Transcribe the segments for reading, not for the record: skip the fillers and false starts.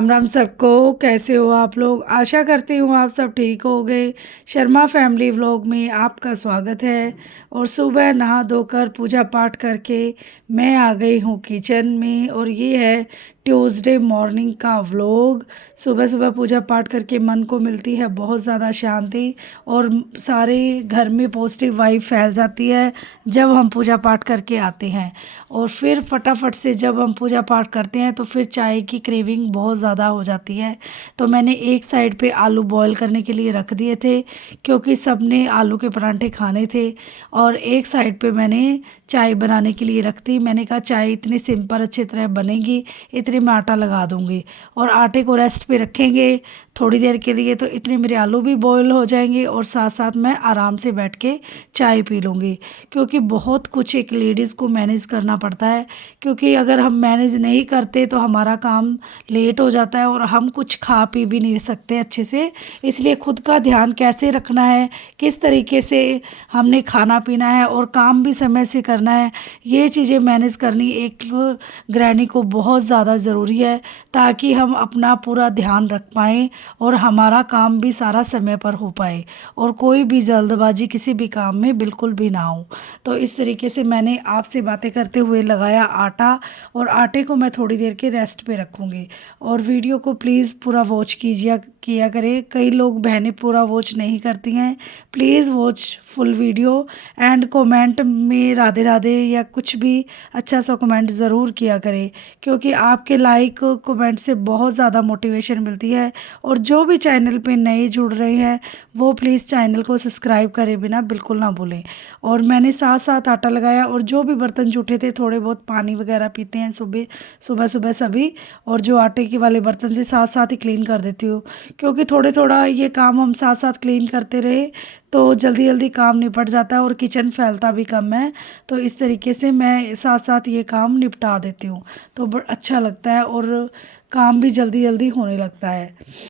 राम राम सबको। कैसे हो आप लोग? आशा करती हूँ आप सब ठीक होगे। शर्मा फैमिली व्लॉग में आपका स्वागत है। और सुबह नहा धोकर पूजा पाठ करके मैं आ गई हूँ किचन में, और ये है ट्यूसडे मॉर्निंग का व्लॉग। सुबह सुबह पूजा पाठ करके मन को मिलती है बहुत ज़्यादा शांति, और सारे घर में पॉजिटिव वाइब फैल जाती है जब हम पूजा पाठ करके आते हैं। और फिर फटाफट से जब हम पूजा पाठ करते हैं तो फिर चाय की क्रेविंग बहुत ज़्यादा हो जाती है। तो मैंने एक साइड पे आलू बॉईल करने के लिए रख दिए थे, क्योंकि सब ने आलू के परांठे खाने थे। और एक साइड पे मैंने चाय बनाने के लिए रख दी। मैंने कहा चाय इतनी सिंपल अच्छी तरह बनेगी, इतने में आटा लगा दूंगी और आटे को रेस्ट पे रखेंगे थोड़ी देर के लिए, तो इतने मेरे आलू भी बॉईल हो जाएंगे और साथ साथ मैं आराम से बैठ के चाय पी लूँगी। क्योंकि बहुत कुछ एक लेडीज़ को मैनेज करना पड़ता है, क्योंकि अगर हम मैनेज नहीं करते तो हमारा काम लेट हो जाता है और हम कुछ खा पी भी नहीं सकते अच्छे से। इसलिए खुद का ध्यान कैसे रखना है, किस तरीके से हमने खाना पीना है और काम भी समय से करना है, ये चीज़ें मैनेज करनी एक गृहिणी को बहुत ज़्यादा ज़रूरी है, ताकि हम अपना पूरा ध्यान रख पाएँ और हमारा काम भी सारा समय पर हो पाए और कोई भी जल्दबाजी किसी भी काम में बिल्कुल भी ना हो। तो इस तरीके से मैंने आपसे बातें करते हुए लगाया आटा, और आटे को मैं थोड़ी देर के रेस्ट पे रखूँगी। और वीडियो को प्लीज़ पूरा वॉच किया करें। कई लोग बहनें पूरा वॉच नहीं करती हैं। Please watch full video and comment में राधे राधे या कुछ भी अच्छा सा कमेंट ज़रूर किया करें, क्योंकि आपके लाइक कमेंट से बहुत ज़्यादा मोटिवेशन मिलती है। और जो भी चैनल पे नए जुड़ रहे हैं वो प्लीज़ चैनल को सब्सक्राइब करे बिना बिल्कुल ना भूलें। और मैंने साथ साथ आटा लगाया, और जो भी बर्तन जूठे थे थोड़े बहुत पानी वगैरह पीते हैं सुबह सुबह सुबह सभी, और जो आटे के वाले बर्तन से साथ साथ ही क्लीन कर देती हूँ। क्योंकि थोड़े थोड़ा ये काम हम साथ साथ क्लीन करते रहे तो जल्दी जल्दी काम निपट जाता है और किचन फैलता भी कम है। तो इस तरीके से मैं साथ साथ ये काम निपटा देती हूँ, तो अच्छा लगता है और काम भी जल्दी जल्दी होने लगता है।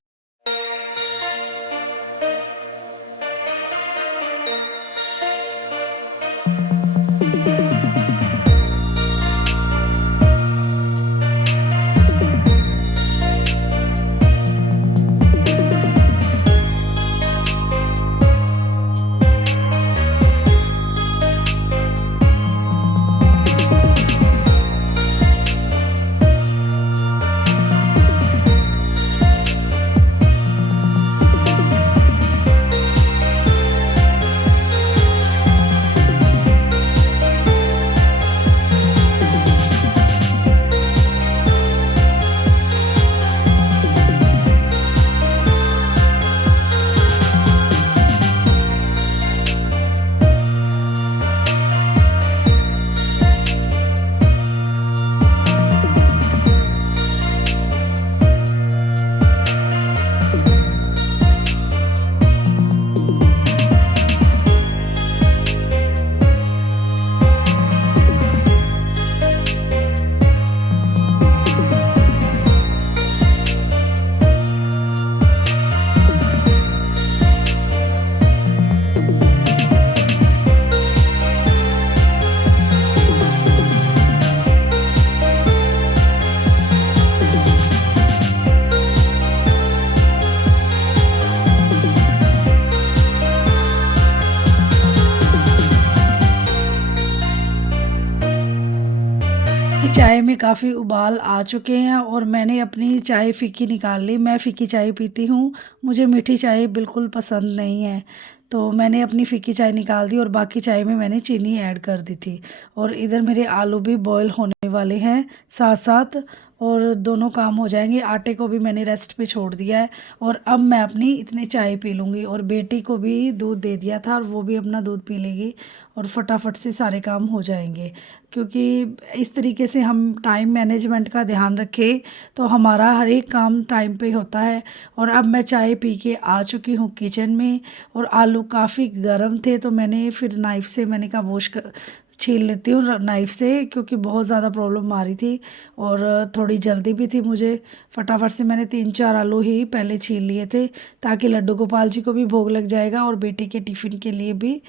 चाय में काफ़ी उबाल आ चुके हैं और मैंने अपनी चाय फ़िक्की निकाल ली। मैं फ़िक्की चाय पीती हूँ, मुझे मीठी चाय बिल्कुल पसंद नहीं है। तो मैंने अपनी फ़िक्की चाय निकाल दी और बाकी चाय में मैंने चीनी ऐड कर दी थी। और इधर मेरे आलू भी बॉयल होने वाले हैं साथ साथ, और दोनों काम हो जाएंगे। आटे को भी मैंने रेस्ट पे छोड़ दिया है, और अब मैं अपनी इतनी चाय पी लूँगी। और बेटी को भी दूध दे दिया था और वो भी अपना दूध पी लेगी, और फटाफट से सारे काम हो जाएंगे। क्योंकि इस तरीके से हम टाइम मैनेजमेंट का ध्यान रखें तो हमारा हर एक काम टाइम पे होता है। और अब मैं चाय पी के आ चुकी हूँ किचन में, और आलू काफ़ी गर्म थे तो मैंने फिर नाइफ़ से मैंने कहा वॉश कर छील लेती हूँ नाइफ़ से, क्योंकि बहुत ज़्यादा प्रॉब्लम आ रही थी और थोड़ी जल्दी भी थी मुझे। फटाफट से मैंने 3-4 आलू ही पहले छील लिए थे, ताकि लड्डू गोपाल जी को भी भोग लग जाएगा और बेटी के टिफ़िन के लिए भी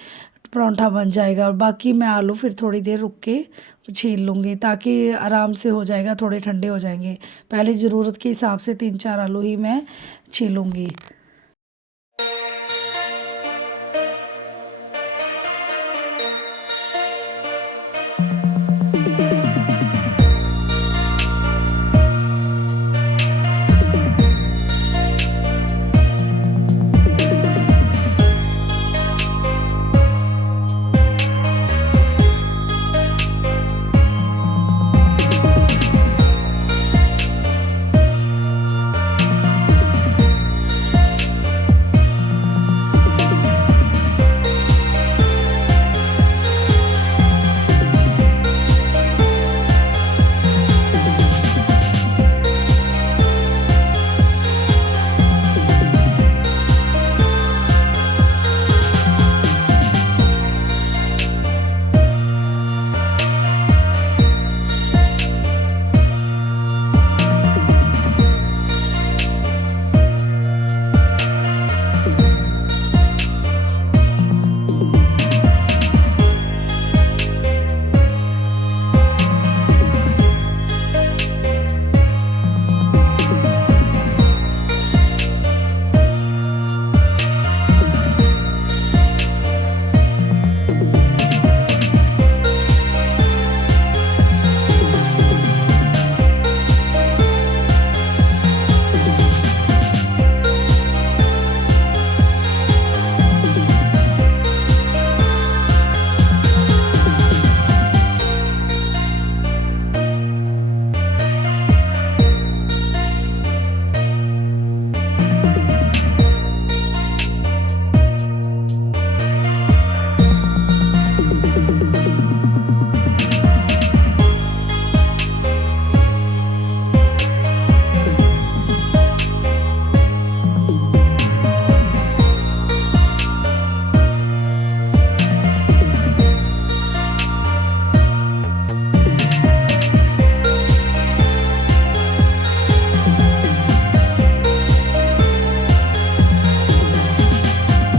परांठा बन जाएगा। और बाकी मैं आलू फिर थोड़ी देर रुक के छील लूँगी ताकि आराम से हो जाएगा, थोड़े ठंडे हो जाएंगे। पहले ज़रूरत के हिसाब से 3-4 आलू ही मैं छीलूँगी।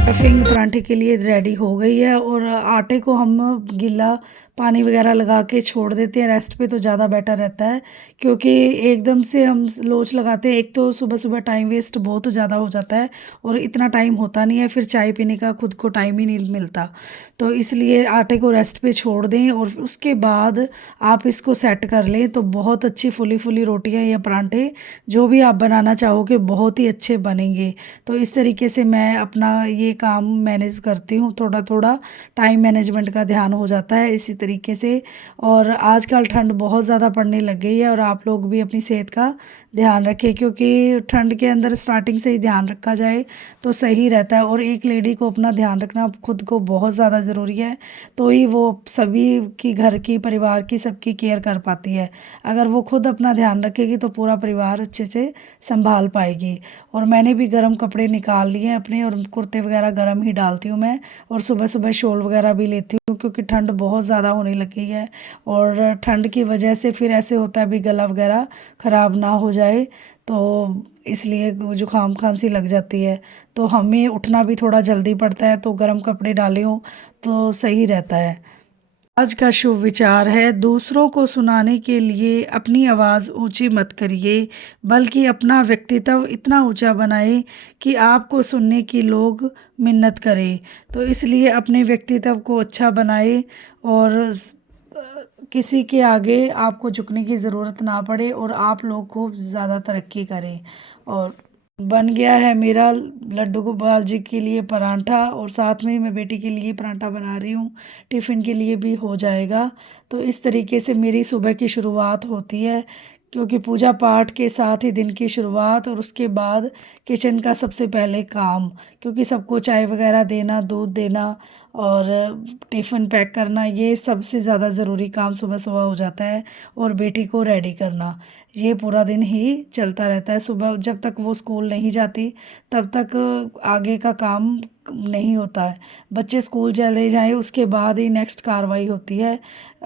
स्टफिंग परांठे के लिए रेडी हो गई है। और आटे को हम गीला पानी वगैरह लगा के छोड़ देते हैं रेस्ट पे, तो ज़्यादा बेटर रहता है। क्योंकि एकदम से हम लोच लगाते हैं, एक तो सुबह सुबह टाइम वेस्ट बहुत ज़्यादा हो जाता है और इतना टाइम होता नहीं है, फिर चाय पीने का खुद को टाइम ही नहीं मिलता। तो इसलिए आटे को रेस्ट पे छोड़ दें और उसके बाद आप इसको सेट कर लें तो बहुत अच्छी फुली फुली रोटियां या परांठे जो भी आप बनाना चाहोगे बहुत ही अच्छे बनेंगे। तो इस तरीके से मैं अपना ये काम मैनेज करती हूँ, थोड़ा थोड़ा टाइम मैनेजमेंट का ध्यान हो जाता है इसी तरीके से। और आजकल ठंड बहुत ज़्यादा पड़ने लग गई है और आप लोग भी अपनी सेहत का ध्यान रखें, क्योंकि ठंड के अंदर स्टार्टिंग से ही ध्यान रखा जाए तो सही रहता है। और एक लेडी को अपना ध्यान रखना खुद को बहुत ज़्यादा ज़रूरी है, तो ही वो सभी की, घर की, परिवार की, सबकी केयर कर पाती है। अगर वो खुद अपना ध्यान रखेगी तो पूरा परिवार अच्छे से संभाल पाएगी। और मैंने भी गर्म कपड़े निकाल लिए हैं अपने, और कुर्ते वगैरह गर्म ही डालती हूँ मैं। और सुबह सुबह शॉल वगैरह भी लेती हूँ क्योंकि ठंड बहुत ज़्यादा होने लगी है और ठंड की वजह से फिर ऐसे होता है भी गला वगैरह ख़राब ना हो जाए, तो इसलिए जुकाम खांसी लग जाती है। तो हमें उठना भी थोड़ा जल्दी पड़ता है, तो गर्म कपड़े डाले हों तो सही रहता है। आज का शुभ विचार है, दूसरों को सुनाने के लिए अपनी आवाज़ ऊंची मत करिए, बल्कि अपना व्यक्तित्व इतना ऊंचा बनाए कि आपको सुनने की लोग मिन्नत करें। तो इसलिए अपने व्यक्तित्व को अच्छा बनाए और किसी के आगे आपको झुकने की ज़रूरत ना पड़े और आप लोग खूब ज़्यादा तरक्की करें। और बन गया है मेरा लड्डू गोपाल जी के लिए परांठा, और साथ में ही मैं बेटी के लिए परांठा बना रही हूँ, टिफ़िन के लिए भी हो जाएगा। तो इस तरीके से मेरी सुबह की शुरुआत होती है, क्योंकि पूजा पाठ के साथ ही दिन की शुरुआत और उसके बाद किचन का सबसे पहले काम, क्योंकि सबको चाय वगैरह देना, दूध देना और टिफ़िन पैक करना, ये सबसे ज़्यादा ज़रूरी काम सुबह सुबह हो जाता है। और बेटी को रेडी करना, ये पूरा दिन ही चलता रहता है। सुबह जब तक वो स्कूल नहीं जाती तब तक आगे का काम नहीं होता है। बच्चे स्कूल चले जाएं उसके बाद ही नेक्स्ट कार्रवाई होती है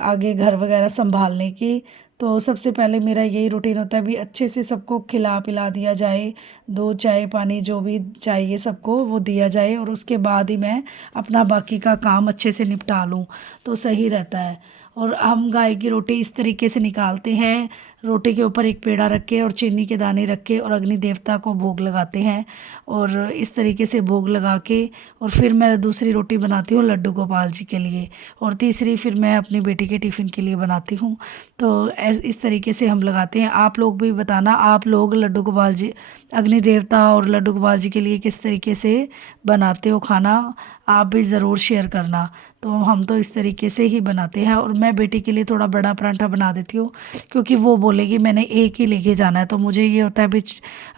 आगे घर वगैरह संभालने की। तो सबसे पहले मेरा यही रूटीन होता है भी अच्छे से सबको खिला पिला दिया जाए, दूध चाय पानी जो भी चाहिए सबको वो दिया जाए और उसके बाद ही मैं अपना बाकी का काम अच्छे से निपटा लूँ तो सही रहता है। और हम गाय की रोटी इस तरीके से निकालते हैं, रोटी के ऊपर एक पेड़ा रख के और चीनी के दाने रख के और अग्नि देवता को भोग लगाते हैं और इस तरीके से भोग लगा के और फिर मैं दूसरी रोटी बनाती हूँ लड्डू गोपाल जी के लिए और तीसरी फिर मैं अपनी बेटी के टिफ़िन के लिए बनाती हूँ। तो इस तरीके से हम लगाते हैं। आप लोग भी बताना आप लोग लड्डू गोपाल जी अग्नि देवता और लड्डू गोपाल जी के लिए किस तरीके से बनाते हो खाना, आप भी ज़रूर शेयर करना। तो हम तो इस तरीके से ही बनाते हैं और मैं बेटी के लिए थोड़ा बड़ा परांठा बना देती हूँ क्योंकि वो बोलेगी मैंने एक ही लेके जाना है। तो मुझे ये होता है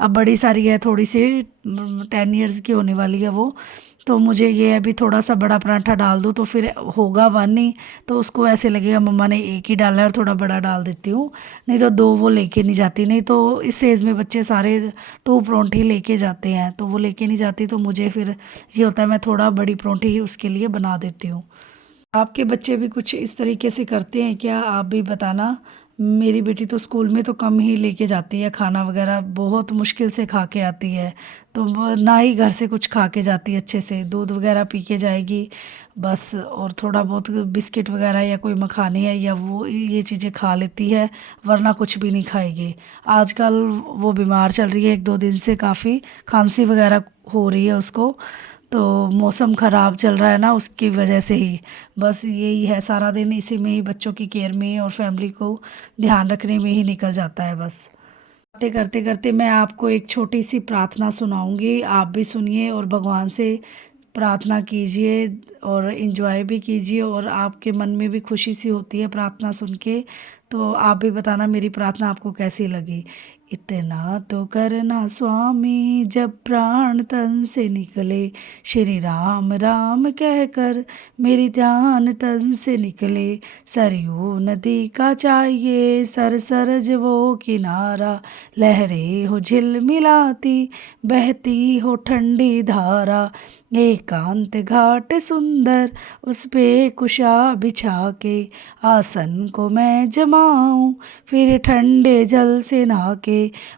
अब बड़ी सारी है थोड़ी सी 10 इयर्स की होने वाली है वो, तो मुझे ये अभी थोड़ा सा बड़ा परांठा डाल दूँ तो फिर होगा वन ही, तो उसको ऐसे लगेगा मम्मा ने एक ही डाला है और थोड़ा बड़ा डाल देती हूँ, नहीं तो दो वो लेके नहीं जाती। नहीं तो इस एज में बच्चे सारे टू परांठे लेके जाते हैं तो वो लेके नहीं जाती, तो मुझे फिर ये होता है मैं थोड़ा बड़ी परांठी ही उसके लिए बना देती हूँ। आपके बच्चे भी कुछ इस तरीके से करते हैं क्या, आप भी बताना। मेरी बेटी तो स्कूल में तो कम ही लेके जाती है खाना वगैरह, बहुत मुश्किल से खा के आती है, तो ना ही घर से कुछ खा के जाती है अच्छे से, दूध वगैरह पी के जाएगी बस, और थोड़ा बहुत बिस्किट वगैरह या कोई मखानी है या वो ये चीज़ें खा लेती है, वरना कुछ भी नहीं खाएगी। आजकल वो बीमार चल रही है 1-2 दिन से, काफ़ी खांसी वगैरह हो रही है उसको, तो मौसम ख़राब चल रहा है ना उसकी वजह से ही, बस यही है, सारा दिन इसी में ही बच्चों की केयर में और फैमिली को ध्यान रखने में ही निकल जाता है बस। बातें करते करते मैं आपको एक छोटी सी प्रार्थना सुनाऊंगी, आप भी सुनिए और भगवान से प्रार्थना कीजिए और इन्जॉय भी कीजिए और आपके मन में भी खुशी सी होती है प्रार्थना सुन के। तो आप भी बताना मेरी प्रार्थना आपको कैसी लगी। इतना तो करना स्वामी जब प्राण तन से निकले, श्री राम राम कहकर मेरी जान तन से निकले, सरयू नदी का चाहिए सरसरज वो किनारा, लहरें हो झिलमिलाती बहती हो ठंडी धारा, एकांत घाट सुंदर उस पे कुशा बिछा के, आसन को मैं जमाऊं फिर ठंडे जल से नहा के,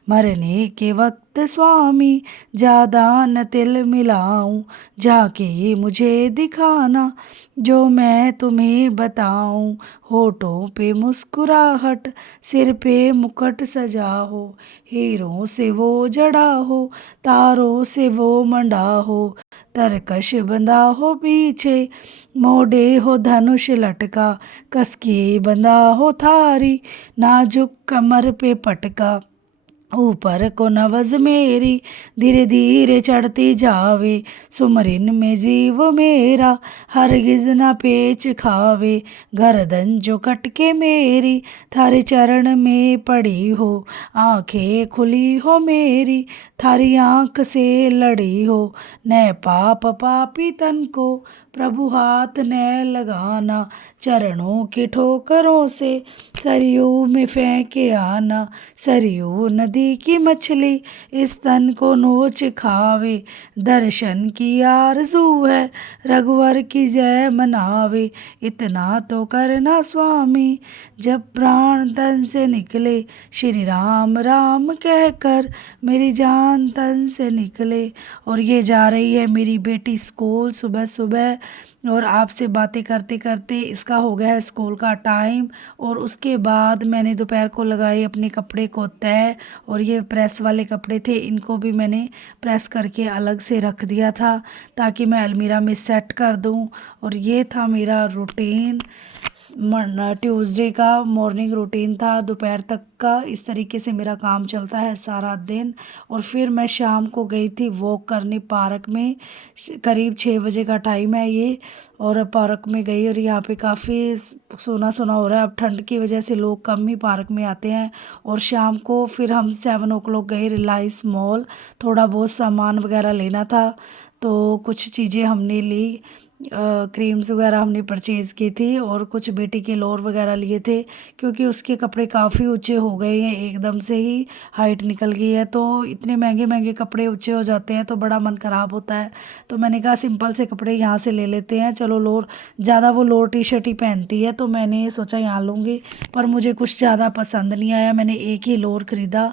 मरने के वक्त स्वामी ज़्यादा न तिल मिलाऊं, जाके मुझे दिखाना जो मैं तुम्हें बताऊं, होठों पे मुस्कुराहट सिर पे मुकुट सजा हो, हीरों से वो जड़ा हो तारों से वो मंडा हो, तरकश बंधा हो पीछे मोड़े हो धनुष लटका, कसके बंधा हो थारी नाजुक कमर पे पटका, ऊपर को नवज मेरी धीरे धीरे चढ़ती जावे, सुमरिन में जीव मेरा हरगिज न पेच खावे, गर्दन जो कटके मेरी थारे चरण में पड़ी हो, आंखें खुली हो मेरी थारी आंख से लड़ी हो, न पाप पापी तन को प्रभु हाथ न लगाना, चरणों की ठोकरों से सरयू में फेंके आना, सरयू नदी की मछली इस तन को नोच खावे, दर्शन की आरज़ू है रघुवर की जय मनावे, इतना तो करना स्वामी जब प्राण तन से निकले, श्री राम राम कहकर मेरी जान तन से निकले। और ये जा रही है मेरी बेटी स्कूल सुबह सुबह, और आपसे बातें करते करते इसका हो गया है स्कूल का टाइम, और उसके बाद मैंने दोपहर को लगाई अपने कपड़े को तय, और ये प्रेस वाले कपड़े थे इनको भी मैंने प्रेस करके अलग से रख दिया था ताकि मैं अलमीरा में सेट कर दूं। और ये था मेरा रूटीन, ट्यूसडे का मॉर्निंग रूटीन था, दोपहर तक का इस तरीके से मेरा काम चलता है सारा दिन। और फिर मैं शाम को गई थी वॉक करने पार्क में, करीब 6 बजे का टाइम है ये, और पार्क में गई और यहाँ पे काफ़ी सोना सोना हो रहा है, अब ठंड की वजह से लोग कम ही पार्क में आते हैं। और शाम को फिर हम 7 o'clock गए रिलायंस मॉल, थोड़ा बहुत सामान वगैरह लेना था तो कुछ चीज़ें हमने ली, क्रीम्स वगैरह हमने परचेज़ की थी और कुछ बेटी के लोअर वगैरह लिए थे, क्योंकि उसके कपड़े काफ़ी ऊंचे हो गए हैं, एकदम से ही हाइट निकल गई है। तो इतने महंगे महंगे कपड़े ऊंचे हो जाते हैं तो बड़ा मन ख़राब होता है। तो मैंने कहा सिंपल से कपड़े यहाँ से ले लेते हैं, चलो लोअर ज़्यादा वो लोअर टी शर्ट ही पहनती है, तो मैंने सोचा यहाँ लूँगी। पर मुझे कुछ ज़्यादा पसंद नहीं आया, मैंने एक ही लोअर ख़रीदा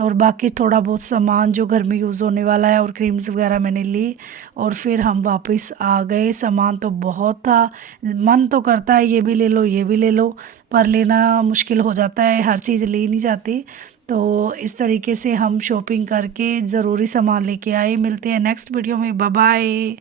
और बाकी थोड़ा बहुत सामान जो घर में यूज़ होने वाला है और क्रीम्स वगैरह मैंने ली और फिर हम वापस आ गए। सामान तो बहुत था, मन तो करता है ये भी ले लो ये भी ले लो, पर लेना मुश्किल हो जाता है, हर चीज़ ली नहीं जाती। तो इस तरीके से हम शॉपिंग करके ज़रूरी सामान लेके आए। मिलते हैं नेक्स्ट वीडियो में, बाय बाय।